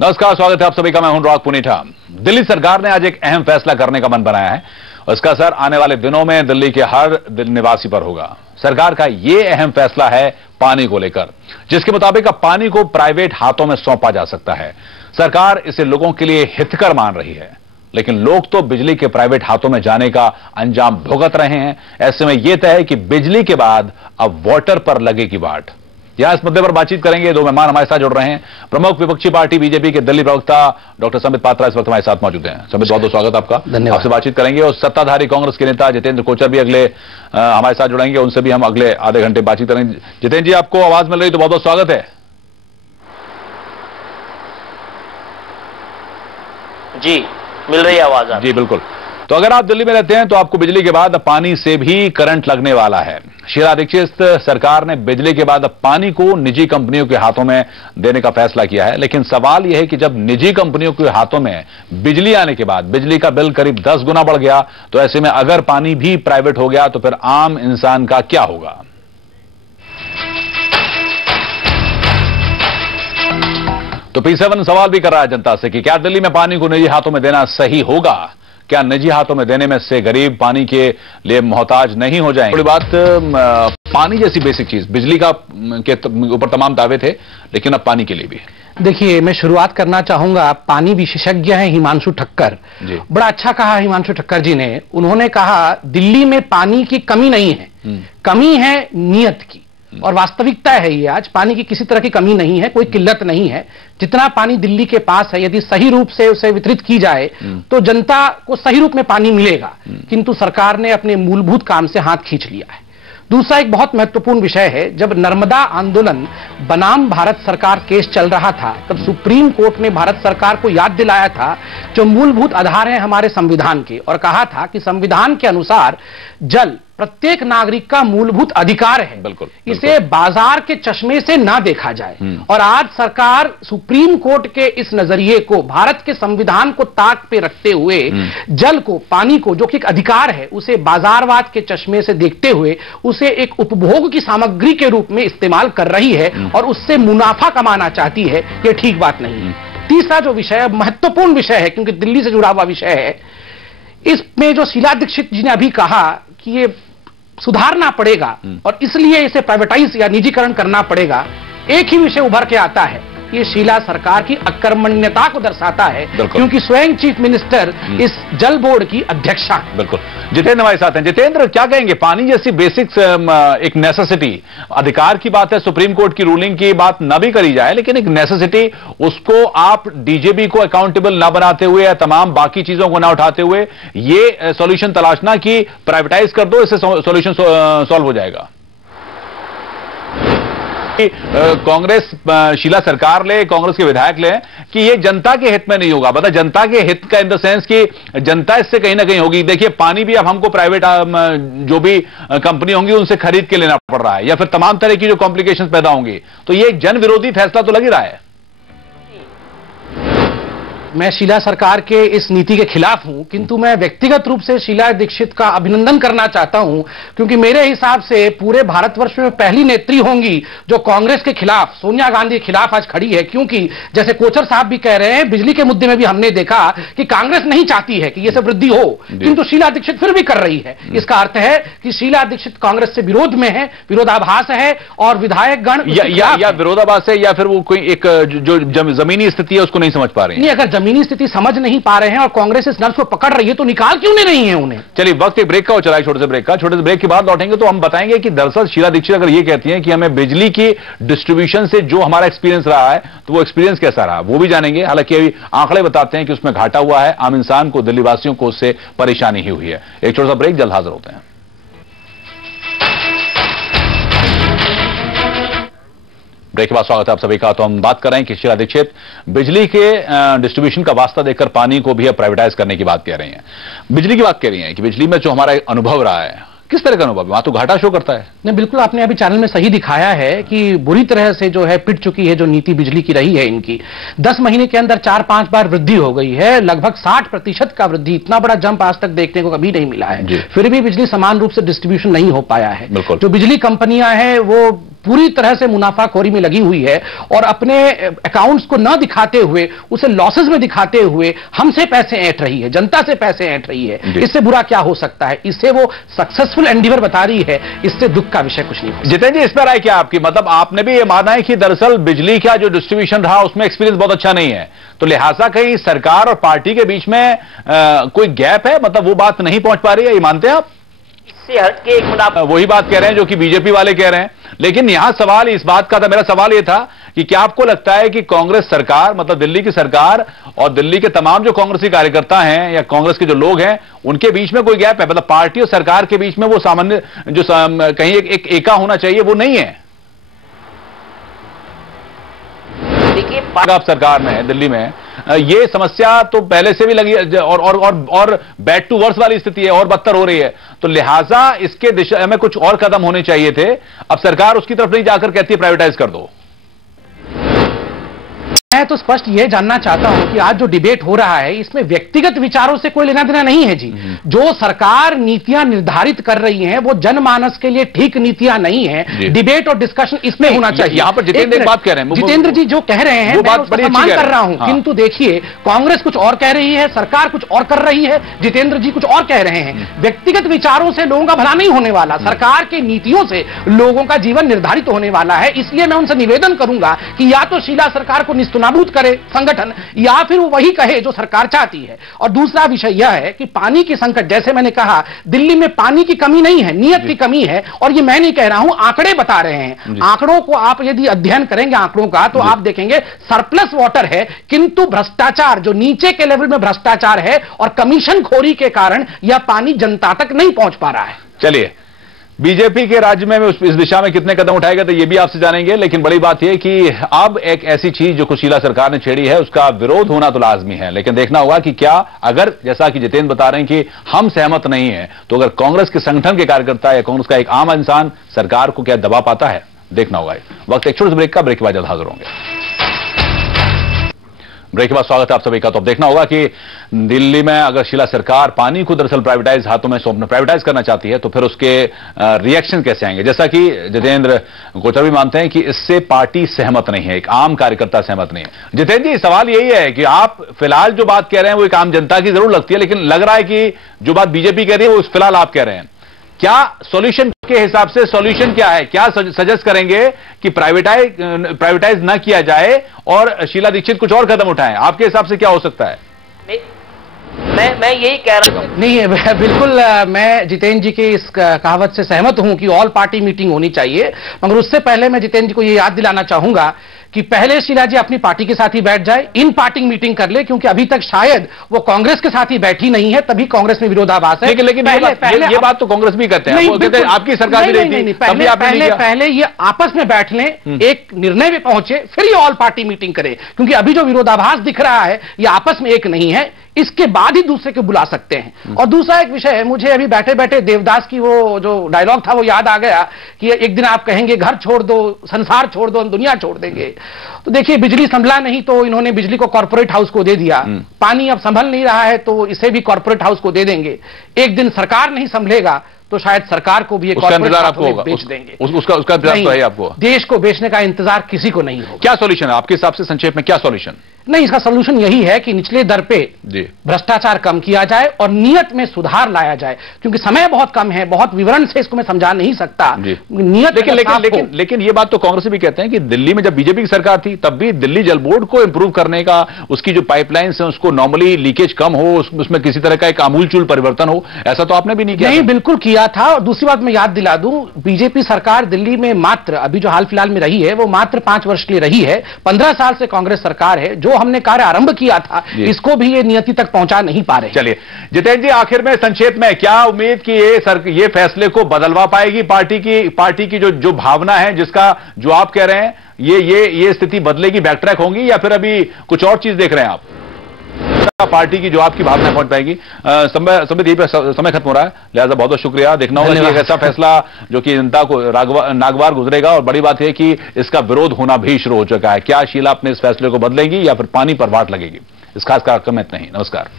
नमस्कार, स्वागत है आप सभी का। मैं हूं अनुराग पुनीठा। दिल्ली सरकार ने आज एक अहम फैसला करने का मन बनाया है। उसका असर आने वाले दिनों में दिल्ली के हर निवासी पर होगा। सरकार का यह अहम फैसला है पानी को लेकर, जिसके मुताबिक अब पानी को प्राइवेट हाथों में सौंपा जा सकता है। सरकार इसे लोगों के लिए हितकर मान रही है, लेकिन लोग तो बिजली के प्राइवेट हाथों में जाने का अंजाम भुगत रहे हैं। ऐसे में यह तय है कि बिजली के बाद अब वाटर पर लगेगी वाट। यहां इस मुद्दे पर बातचीत करेंगे। दो मेहमान हमारे साथ जुड़ रहे हैं। प्रमुख विपक्षी पार्टी बीजेपी के दिल्ली प्रवक्ता डॉक्टर संबित पात्रा इस वक्त हमारे साथ मौजूद हैं। संबित, बहुत बहुत स्वागत आपका। धन्यवाद। आपसे बातचीत करेंगे और सत्ताधारी कांग्रेस के नेता जितेंद्र कोचर भी अगले हमारे साथ जुड़ेंगे। उनसे भी हम अगले आधे घंटे बातचीत करेंगे। जितेंद्र जी, आपको आवाज मिल रही तो बहुत बहुत स्वागत है। जी, मिल रही है आवाज? जी बिल्कुल। तो अगर आप दिल्ली में रहते हैं तो आपको बिजली के बाद अब पानी से भी करंट लगने वाला है। शीला दीक्षित सरकार ने बिजली के बाद अब पानी को निजी कंपनियों के हाथों में देने का फैसला किया है। लेकिन सवाल यह है कि जब निजी कंपनियों के हाथों में बिजली आने के बाद बिजली का बिल करीब 10 गुना बढ़ गया, तो ऐसे में अगर पानी भी प्राइवेट हो गया तो फिर आम इंसान का क्या होगा? तो P7 सवाल भी कर रहा है जनता से कि क्या दिल्ली में पानी को निजी हाथों में देना सही होगा? क्या निजी हाथों में देने में से गरीब पानी के लिए मोहताज नहीं हो जाएंगे? थोड़ी बात पानी जैसी बेसिक चीज, बिजली का के ऊपर तमाम दावे थे, लेकिन अब पानी के लिए भी। देखिए, मैं शुरुआत करना चाहूंगा। पानी विशेषज्ञ हैं हिमांशु ठक्कर। बड़ा अच्छा कहा हिमांशु ठक्कर जी ने। उन्होंने कहा दिल्ली में पानी की कमी नहीं है, कमी है नीयत की। और वास्तविकता है ये, आज पानी की किसी तरह की कमी नहीं है, कोई किल्लत नहीं है। जितना पानी दिल्ली के पास है, यदि सही रूप से उसे वितरित की जाए तो जनता को सही रूप में पानी मिलेगा। किंतु सरकार ने अपने मूलभूत काम से हाथ खींच लिया है। दूसरा एक बहुत महत्वपूर्ण विषय है, जब नर्मदा आंदोलन बनाम भारत सरकार केस चल रहा था, तब सुप्रीम कोर्ट ने भारत सरकार को याद दिलाया था जो मूलभूत आधार हैं हमारे संविधान के, और कहा था कि संविधान के अनुसार जल प्रत्येक नागरिक का मूलभूत अधिकार है। बिल्कुल, इसे बाजार के चश्मे से ना देखा जाए। और आज सरकार सुप्रीम कोर्ट के इस नजरिए को, भारत के संविधान को ताक पे रखते हुए जल को, पानी को, जो कि एक अधिकार है, उसे बाजारवाद के चश्मे से देखते हुए उसे एक उपभोग की सामग्री के रूप में इस्तेमाल कर रही है और उससे मुनाफा कमाना चाहती है। यह ठीक बात नहीं है। तीसरा जो विषय है, महत्वपूर्ण विषय है क्योंकि दिल्ली से जुड़ा हुआ विषय है, इसमें जो शीला दीक्षित जी ने अभी कहा कि ये सुधारना पड़ेगा और इसलिए इसे प्राइवेटाइज या निजीकरण करना पड़ेगा, एक ही विषय उभर के आता है। ये शीला सरकार की अकर्मण्यता को दर्शाता है, क्योंकि स्वयं चीफ मिनिस्टर इस जल बोर्ड की अध्यक्षा है। बिल्कुल। जितेंद्र हमारे साथ हैं। जितेंद्र, क्या कहेंगे? पानी जैसी बेसिक्स एक नेसेसिटी, अधिकार की बात है, सुप्रीम कोर्ट की रूलिंग की बात न भी करी जाए, लेकिन एक नेसेसिटी, उसको आप डीजेबी को अकाउंटेबल ना बनाते हुए या तमाम बाकी चीजों को ना उठाते हुए ये सॉल्यूशन तलाशना कि प्राइवेटाइज कर दो, इससे सॉल्यूशन सॉल्व हो जाएगा। कांग्रेस, शीला सरकार ले, कांग्रेस के विधायक ले कि ये जनता के हित में नहीं होगा। मतलब जनता के हित का इन द सेंस कि जनता इससे कहीं ना कहीं होगी। देखिए, पानी भी अब हमको प्राइवेट जो भी कंपनी होंगी उनसे खरीद के लेना पड़ रहा है, या फिर तमाम तरह की जो कॉम्प्लिकेशंस पैदा होंगी। तो ये एक जन विरोधी फैसला तो लग ही रहा है। मैं शीला सरकार के इस नीति के खिलाफ हूं, किंतु मैं व्यक्तिगत रूप से शीला दीक्षित का अभिनंदन करना चाहता हूं, क्योंकि मेरे हिसाब से पूरे भारतवर्ष में पहली नेत्री होंगी जो कांग्रेस के खिलाफ, सोनिया गांधी के खिलाफ आज खड़ी है। क्योंकि जैसे कोचर साहब भी कह रहे हैं, बिजली के मुद्दे में भी हमने देखा कि कांग्रेस नहीं चाहती है कि यह सब वृद्धि हो, किंतु शीला दीक्षित फिर भी कर रही है। इसका अर्थ है कि शीला दीक्षित कांग्रेस से विरोध में है, विरोधाभास है, और विधायक गण या विरोधाभास है, या फिर वो कोई एक जो जमीनी स्थिति है उसको नहीं समझ पा रहे हैं। अगर जमीनी स्थिति समझ नहीं पा रहे हैं और कांग्रेस इस नर्स को पकड़ रही है तो निकाल क्यों नहीं रही है उन्हें? चलिए, वक्त एक ब्रेक का हो चला है, छोटे से ब्रेक का। छोटे से ब्रेक के बाद लौटेंगे तो हम बताएंगे कि दरअसल शीला दीक्षित अगर ये कहती हैं कि हमें बिजली की डिस्ट्रीब्यूशन से जो हमारा एक्सपीरियंस रहा है, तो वो एक्सपीरियंस कैसा रहा, वो भी जानेंगे। हालांकि अभी आंकड़े बताते हैं कि उसमें घाटा हुआ है, आम इंसान को, दिल्ली वासियों को उससे परेशानी ही हुई है। एक छोटा सा ब्रेक, जल्द हाजिर होते हैं। ब्रेक के बाद स्वागत है आप सभी का। तो हम बात कर रहे हैं कि शीला दीक्षित बिजली के डिस्ट्रीब्यूशन का वास्ता देकर पानी को भी अब प्राइवेटाइज करने की बात कह रही हैं। बिजली की बात कह रही हैं कि बिजली में जो हमारा अनुभव रहा है, किस तरह का अनुभव? वहां तो घाटा शो करता है। नहीं, बिल्कुल, आपने अभी चैनल में सही दिखाया है कि बुरी तरह से जो है पिट चुकी है जो नीति बिजली की रही है इनकी। 10 महीने के अंदर 4-5 बार वृद्धि हो गई है, लगभग 60% का वृद्धि। इतना बड़ा जंप आज तक देखने को कभी नहीं मिला है। फिर भी बिजली समान रूप से डिस्ट्रीब्यूशन नहीं हो पाया है। जो बिजली कंपनियां हैं वो पूरी तरह से मुनाफाखोरी में लगी हुई है और अपने अकाउंट्स को न दिखाते हुए उसे लॉसेस में दिखाते हुए हमसे पैसे ऐंठ रही है, जनता से पैसे ऐंठ रही है, इससे बुरा क्या हो सकता है? इससे वो सक्सेसफुल एंडीवर बता रही है, इससे दुख का विषय कुछ नहीं। जितेंद्र जी, इस पर राय क्या आपकी? मतलब आपने भी ये माना है कि दरअसल बिजली का जो डिस्ट्रीब्यूशन रहा उसमें एक्सपीरियंस बहुत अच्छा नहीं है, तो लिहाजा कहीं सरकार और पार्टी के बीच में कोई गैप है, मतलब वो बात नहीं पहुंच पा रही है, ये मानते हैं आप? इससे हटके एक मिनट, आप वही बात कह रहे हैं जो कि बीजेपी वाले कह रहे हैं, लेकिन यहां सवाल इस बात का था, मेरा सवाल यह था कि क्या आपको लगता है कि कांग्रेस सरकार, मतलब दिल्ली की सरकार और दिल्ली के तमाम जो कांग्रेसी कार्यकर्ता हैं या कांग्रेस के जो लोग हैं उनके बीच में कोई गैप है? मतलब पार्टी और सरकार के बीच में वो सामान्य जो कहीं एक एका होना चाहिए वो नहीं है? देखिए, आप सरकार में दिल्ली में ये समस्या तो पहले से भी लगी और बैड टू वर्स वाली स्थिति है और बदतर हो रही है, तो लिहाजा इसके दिशा में कुछ और कदम होने चाहिए थे। अब सरकार उसकी तरफ नहीं जाकर कहती है प्राइवेटाइज कर दो। मैं तो स्पष्ट यह जानना चाहता हूं कि आज जो डिबेट हो रहा है इसमें व्यक्तिगत विचारों से कोई लेना देना नहीं है जी। जो सरकार नीतियां निर्धारित कर रही हैं वो जनमानस के लिए ठीक नीतियां नहीं है। डिबेट और डिस्कशन इसमें होना चाहिए। यहां पर जितेंद्र एक बात कह रहे हैं, जितेंद्र जी जो कह रहे हैं मैं उसका सम्मान कर रहा हूं, किंतु देखिए कांग्रेस कुछ और कह रही है, सरकार कुछ और कर रही है, जितेंद्र जी कुछ और कह रहे हैं। व्यक्तिगत विचारों से लोगों का भला नहीं होने वाला, सरकार की नीतियों से लोगों का जीवन निर्धारित होने वाला है। इसलिए मैं उनसे निवेदन करूंगा कि या तो शीला सरकार को नाबूद करे संगठन, या फिर वो वही कहे जो सरकार चाहती है। और दूसरा विषय यह है कि पानी की संकट, जैसे मैंने कहा, दिल्ली में पानी की कमी नहीं है, नियत की कमी है। और ये मैं नहीं कह रहा हूं, आंकड़े बता रहे हैं। आंकड़ों को आप यदि अध्ययन करेंगे आंकड़ों का तो आप देखेंगे सरप्लस वाटर है, किंतु भ्रष्टाचार, जो नीचे के लेवल में भ्रष्टाचार है और कमीशन खोरी के कारण यह पानी जनता तक नहीं पहुंच पा रहा है। चलिए, बीजेपी के राज्य में इस दिशा में कितने कदम उठाएगा तो ये भी आपसे जानेंगे, लेकिन बड़ी बात यह कि अब एक ऐसी चीज जो सुशीला सरकार ने छेड़ी है उसका विरोध होना तो लाजमी है, लेकिन देखना होगा कि क्या, अगर जैसा कि जितेंद्र बता रहे हैं कि हम सहमत नहीं है, तो अगर कांग्रेस के संगठन के कार्यकर्ता या कांग्रेस का एक आम इंसान सरकार को क्या दबा पाता है, देखना होगा। वक्त एक छोटे से ब्रेक का, ब्रेक के बाद जल्द हाजिर होंगे। ब्रेक के बाद स्वागत है आप सभी का। तो अब देखना होगा कि दिल्ली में अगर शीला सरकार पानी को दरअसल प्राइवेटाइज हाथों में सौंपना, प्राइवेटाइज करना चाहती है, तो फिर उसके रिएक्शन कैसे आएंगे? जैसा कि जितेंद्र गोचर भी मानते हैं कि इससे पार्टी सहमत नहीं है, एक आम कार्यकर्ता सहमत नहीं है। जितेंद्र जी, सवाल यही है कि आप फिलहाल जो बात कह रहे हैं वो एक आम जनता की जरूर लगती है, लेकिन लग रहा है कि जो बात बीजेपी कह रही है वो फिलहाल आप कह रहे हैं। क्या सॉल्यूशन के हिसाब से सॉल्यूशन क्या है? क्या सजेस्ट करेंगे कि प्राइवेटाइज ना किया जाए और शीला दीक्षित कुछ और कदम उठाएं? आपके हिसाब से क्या हो सकता है? मैं यही कह रहा हूं। नहीं, बिल्कुल मैं जितेंद्र जी की इस कहावत से सहमत हूं कि ऑल पार्टी मीटिंग होनी चाहिए, मगर उससे पहले मैं जितेंद्र जी को यह याद दिलाना चाहूंगा कि पहले शीला जी अपनी पार्टी के साथ ही बैठ जाए, इन पार्टी मीटिंग कर ले, क्योंकि अभी तक शायद वो कांग्रेस के साथ ही बैठी नहीं है, तभी कांग्रेस में विरोधाभास है। लेकिन ये बात तो कांग्रेस भी कहते हैं, वो कहते हैं आपकी सरकार भी रही थी, पहले ये आपस में बैठ लें, एक निर्णय में पहुंचे, फिर ये ऑल पार्टी मीटिंग करे, क्योंकि अभी जो विरोधाभास दिख रहा है ये आपस में एक नहीं है, इसके बाद ही दूसरे को बुला सकते हैं। और दूसरा एक विषय है, मुझे अभी बैठे बैठे देवदास की वो जो डायलॉग था वो याद आ गया कि एक दिन आप कहेंगे घर छोड़ दो, संसार छोड़ दो, हम दुनिया छोड़ देंगे। तो देखिए, बिजली संभला नहीं तो इन्होंने बिजली को कॉर्पोरेट हाउस को दे दिया, पानी अब संभल नहीं रहा है तो इसे भी कॉर्पोरेट हाउस को दे देंगे। एक दिन सरकार नहीं संभलेगा तो शायद सरकार को भी एक कॉर्पोरेट हाउस में बेच देंगे। उसका इंतजार तो है आपको। देश को बेचने का इंतजार किसी को नहीं होगा। क्या सॉल्यूशन है आपके हिसाब से, संक्षेप में क्या सॉल्यूशन? नहीं, इसका सोल्यूशन यही है कि निचले दर पे भ्रष्टाचार कम किया जाए और नियत में सुधार लाया जाए, क्योंकि समय बहुत कम है, बहुत विवरण से इसको मैं समझा नहीं सकता। नियत लेकिन ये बात तो कांग्रेस भी कहते हैं कि दिल्ली में जब बीजेपी की सरकार थी तब भी दिल्ली जल बोर्ड को इंप्रूव करने का, उसकी जो पाइपलाइंस है उसको नॉर्मली लीकेज कम हो, उसमें किसी तरह का एक आमूलचूल परिवर्तन हो, ऐसा तो आपने भी नहीं किया? नहीं, बिल्कुल किया था। और दूसरी बात मैं याद दिला दूं, बीजेपी सरकार दिल्ली में मात्र, अभी जो हाल फिलहाल में रही है वो मात्र 5 वर्ष के लिए रही है। 15 साल से कांग्रेस सरकार है, जो हमने कार्य आरंभ किया था इसको भी ये नियति तक पहुंचा नहीं पा रहे। चलिए जितेंद्र जी, आखिर में संक्षेप में क्या उम्मीद कि ये फैसले को बदलवा पाएगी पार्टी की जो भावना है, जिसका जो आप कह रहे हैं ये स्थिति बदलेगी, बैकट्रैक होंगी, या फिर अभी कुछ और चीज देख रहे हैं आप? पार्टी की जो आपकी भावना पहुंच पाएगी। समय खत्म हो रहा है, लिहाजा बहुत बहुत शुक्रिया। देखना होगा कि एक ऐसा फैसला जो कि जनता को नागवार गुजरेगा, और बड़ी बात है कि इसका विरोध होना भी शुरू हो चुका है। क्या शीला अपने इस फैसले को बदलेगी या फिर पानी पर वाट लगेगी? इस खास कार्यक्रम में इतना ही। नमस्कार।